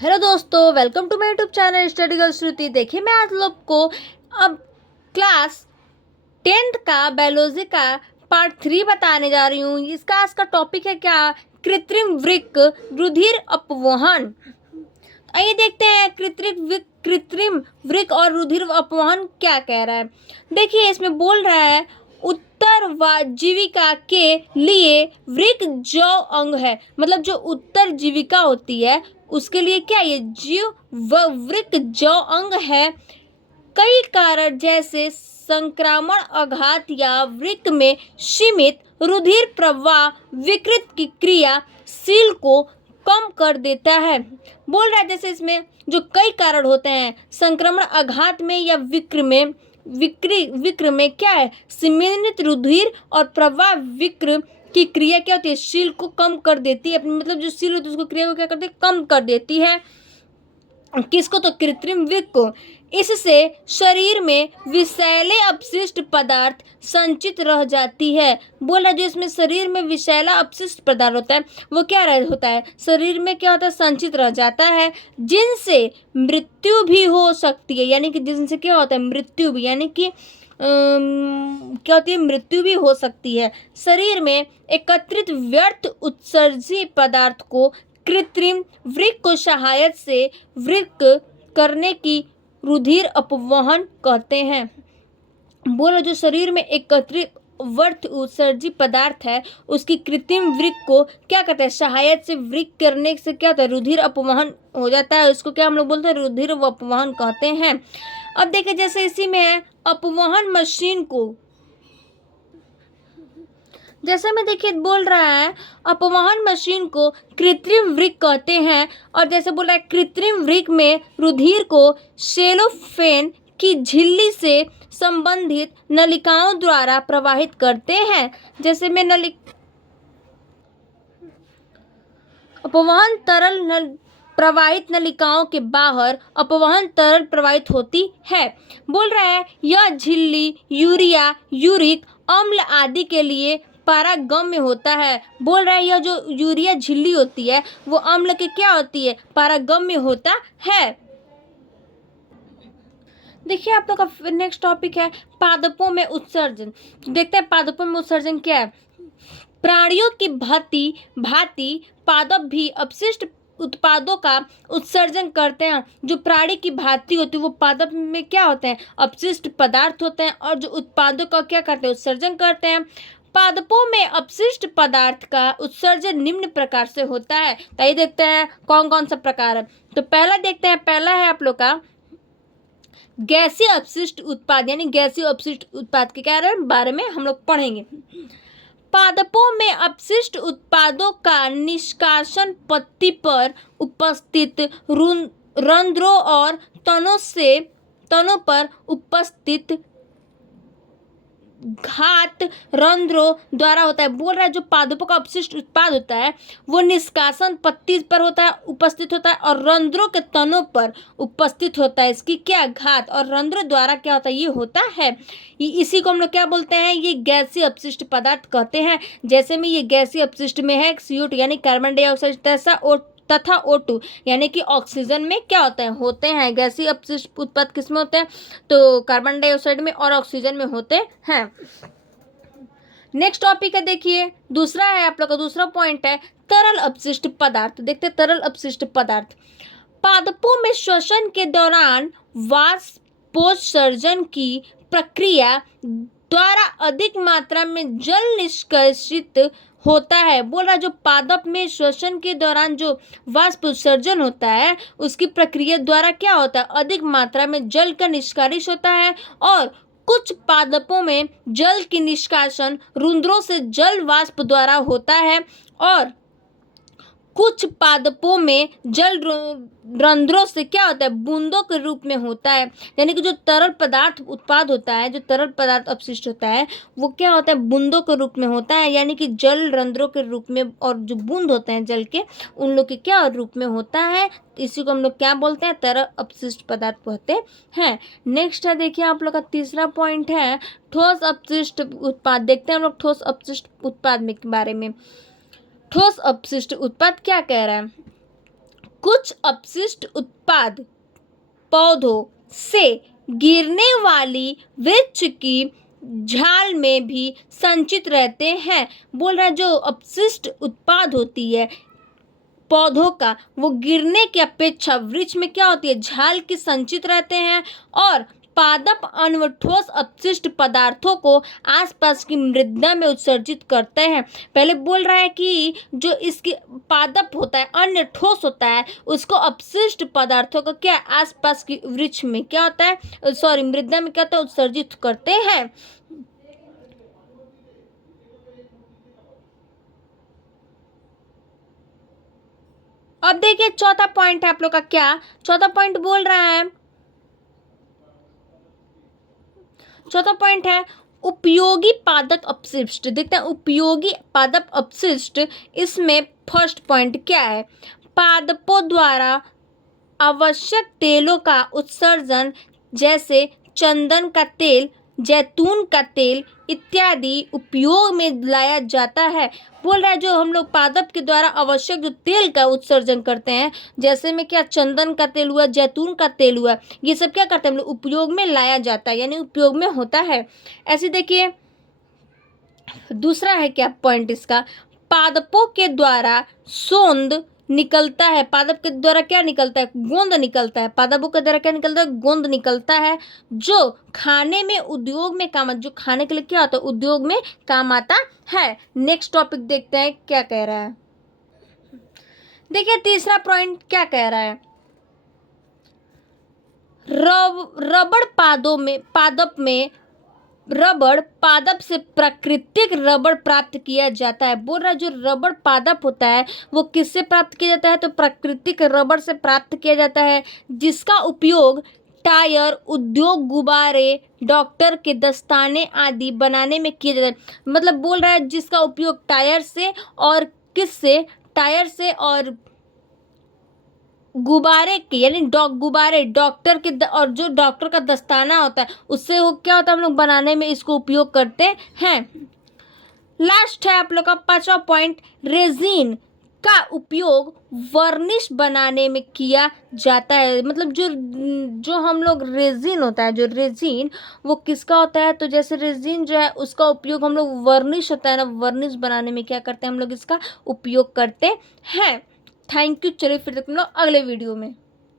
Hello दोस्तों, welcome to my YouTube channel study girl Shruti. देखिए, मैं आज लोग को अब क्लास 10th का बायोलॉजी का पार्ट 3 बताने जा रही हूँ। इसका आज का टॉपिक है क्या? कृत्रिम वृक्क रुधिर अपवहन। आइए देखते हैं कृत्रिम वृक्क और रुधिर अपवहन क्या कह रहा है। देखिए, इसमें बोल रहा है उत्तरजीविका के लिए वृक्क जौ अंग है। मतलब जो उत्तरजीविका होती है उसके लिए क्या ये जीव व वृक्क जौ अंग है। कई कारण जैसे संक्रामण आघात या वृक्क में सीमित रुधिर प्रवाह विकृत की क्रियाशील को कम कर देता है। बोल रहा है जैसे इसमें जो कई कारण होते हैं संक्रमण आघात में या विक्र में क्या है सीमित रुधिर और प्रवाह विक्र की क्रिया क्या होती है शील को कम कर देती है। मतलब जो शील होती है उसको क्रिया को क्या करती है कम कर देती है। किसको? तो कृत्रिम वृक्क को। इससे शरीर में विषैले अपशिष्ट पदार्थ संचित रह जाती है। बोला जो इसमें शरीर में विषैला अपशिष्ट पदार्थ होता है वो क्या होता है शरीर में क्या होता है संचित रह जाता है, जिनसे मृत्यु भी हो सकती है। यानी कि जिनसे क्या होता है मृत्यु भी, यानी कि क्या होती है मृत्यु भी हो सकती है। शरीर में एकत्रित व्यर्थ उत्सर्जी पदार्थ को कृत्रिम वृक्क को सहायता से वृक्क करने की रुधिर अपवहन कहते हैं। बोला जो शरीर में एकत्रित व्यर्थ उत्सर्जी पदार्थ है उसकी कृत्रिम वृक्क को क्या कहते हैं सहायता से वृक्क करने से क्या होता है रुधिर अपवहन हो जाता है। उसको क्या हम लोग बोलते हैं रुधिर अपवहन कहते हैं। अब देखिए जैसे इसी में है अपवहन मशीन को। जैसे में देखिए बोल रहा है अपवहन मशीन को कृत्रिम वृक्क कहते हैं। और जैसे बोल रहा है कृत्रिम वृक्क में रुधिर को सेलोफेन की झिल्ली से संबंधित नलिकाओं द्वारा प्रवाहित करते हैं। जैसे में अपवहन तरल प्रवाहित नलिकाओं के बाहर अपवहन तरल प्रवाहित होती है। बोल रहा है यह झिल्ली यूरिया यूरिक अम्ल आदि के लिए पारगम्य होता है। बोल रहा है यह जो यूरिया झिल्ली होती है वो अम्ल के क्या होती है पारगम्य होता है। देखिए आप लोग का नेक्स्ट टॉपिक है पादपों में उत्सर्जन। देखते हैं पादपों में उत्सर्जन क्या है। प्राणियों की भांति पादप भी अपशिष्ट उत्पादों का उत्सर्जन करते हैं। जो प्राणी की भांति होती है वो पादप में क्या होते हैं अपशिष्ट पदार्थ होते हैं और जो उत्पादों का क्या करते हैं उत्सर्जन करते हैं। पादपों में अपशिष्ट पदार्थ का उत्सर्जन निम्न प्रकार से होता है। तो ये देखते हैं कौन कौन सा प्रकार है। तो पहला देखते हैं, पहला है आप लोग का गैसीय अपशिष्ट उत्पाद। यानी गैसीय अपशिष्ट उत्पाद के बारे में हम लोग पढ़ेंगे। पादपों में अपशिष्ट उत्पादों का निष्कासन पत्ती पर उपस्थित रंध्रों और तनों पर उपस्थित घात रंध्रों द्वारा होता है। बोल रहा है जो पादपों का अपशिष्ट उत्पाद होता है वो निष्कासन पत्ती पर होता है उपस्थित होता है और रंध्रों के तनों पर उपस्थित होता है। इसकी क्या घात और रंध्रों द्वारा क्या होता है ये होता है। इसी को हम लोग क्या बोलते हैं ये गैसीय अपशिष्ट पदार्थ कहते हैं। जैसे में ये गैसीय अपशिष्ट में है CO2 यानी कार्बन डाइऑक्साइड तथा O2 यानी कि ऑक्सीजन में क्या होते हैं गैसीय अपशिष्ट उत्पाद किसमें होते हैं तो कार्बन डाइऑक्साइड में और ऑक्सीजन में होते हैं। नेक्स्ट टॉपिक है देखिए दूसरा है आप लोग का दूसरा पॉइंट है तरल अपशिष्ट पदार्थ। देखते हैं तरल अपशिष्ट पदार्थ। पादपों में श्वसन के दौरान वाष्पोत्सर्जन की प्रक्रिया द्वारा अधिक मात्रा में जल निष्कासित होता है। बोल रहा जो पादप में श्वसन के दौरान जो वाष्प उत्सर्जन होता है उसकी प्रक्रिया द्वारा क्या होता है अधिक मात्रा में जल का निष्कासित होता है। और कुछ पादपों में जल की निष्कासन रंध्रों से जल वाष्प द्वारा होता है और कुछ पादपों में जल रंध्रों से क्या होता है बूंदों के रूप में होता है। यानी कि जो तरल पदार्थ उत्पाद होता है जो तरल पदार्थ अपशिष्ट होता है वो क्या होता है बूंदों के रूप में होता है। यानी कि जल रंध्रों के रूप में और जो बूंद होते हैं जल के उन लोग के क्या रूप में होता है। इसी को हम लोग क्या बोलते हैं तरल अपशिष्ट पदार्थ कहते हैं। नेक्स्ट है देखिए आप लोग का तीसरा पॉइंट है ठोस अपशिष्ट उत्पाद। देखते हैं हम लोग ठोस अपशिष्ट उत्पाद के बारे में। ठोस अपशिष्ट उत्पाद क्या कह रहा है। कुछ अपशिष्ट उत्पाद पौधों से गिरने वाली वृक्ष की झाल में भी संचित रहते हैं। बोल रहा है जो अपशिष्ट उत्पाद होती है पौधों का, वो गिरने की अपेक्षा वृक्ष में क्या होती है, झाल की संचित रहते हैं, और पादप अन्य ठोस अपशिष्ट पदार्थों को आसपास की मृदा में उत्सर्जित करते हैं। पहले बोल रहा है कि जो इसकी पादप होता है, अन्य ठोस होता है, उसको अपशिष्ट पदार्थों का क्या आसपास की वृक्ष में क्या होता है, मृदा में क्या होता है, उत्सर्जित करते हैं। अब देखिए चौथा पॉइंट है आप लोग का, क्या चौथा पॉइंट बोल रहा है, चौथा पॉइंट है उपयोगी पादप अपशिष्ट। देखते हैं उपयोगी पादप अपशिष्ट, इसमें फर्स्ट पॉइंट क्या है, पादपों द्वारा आवश्यक तेलों का उत्सर्जन, जैसे चंदन का तेल, जैतून का तेल इत्यादि उपयोग में लाया जाता है। बोल रहा है जो हम लोग पादप के द्वारा आवश्यक जो तेल का उत्सर्जन करते हैं, जैसे में क्या चंदन का तेल हुआ, जैतून का तेल हुआ, ये सब क्या करते हैं हम लोग, उपयोग में लाया जाता है, यानी उपयोग में होता है। ऐसे देखिए दूसरा है क्या पॉइंट इसका, पादपों के द्वारा सोंद निकलता है। पादप के द्वारा क्या निकलता है, गोंद निकलता है। पादपों के द्वारा क्या निकलता है, गोंद निकलता है, जो खाने में उद्योग में काम, जो खाने के लिए क्या होता है, उद्योग में काम आता है। नेक्स्ट टॉपिक देखते हैं क्या कह रहा है। देखिए तीसरा पॉइंट क्या कह रहा है, रबड़ पादप से प्राकृतिक रबड़ प्राप्त किया जाता है। बोल रहा है जो रबड़ पादप होता है वो किससे प्राप्त किया जाता है, तो प्राकृतिक रबड़ से प्राप्त किया जाता है, जिसका उपयोग टायर उद्योग, गुब्बारे, डॉक्टर के दस्ताने आदि बनाने में किया जाता है। मतलब बोल रहा है जिसका उपयोग टायर से और किससे, टायर से और गुब्बारे के, यानी गुब्बारे डॉक्टर के और जो डॉक्टर का दस्ताना होता है उससे वो क्या होता है, हम लोग बनाने में इसको उपयोग करते हैं। लास्ट है आप लोग का पांचवा पॉइंट, रेजिन का उपयोग वर्निश बनाने में किया जाता है। मतलब जो हम लोग रेजिन होता है, जो रेजिन वो किसका होता है, तो जैसे रेजिन जो है उसका उपयोग हम लोग वर्निश होता है ना, वर्निश बनाने में क्या करते हैं हम लोग, इसका उपयोग करते हैं। Thank you. चलिए फिर तक हम लोग अगले वीडियो में।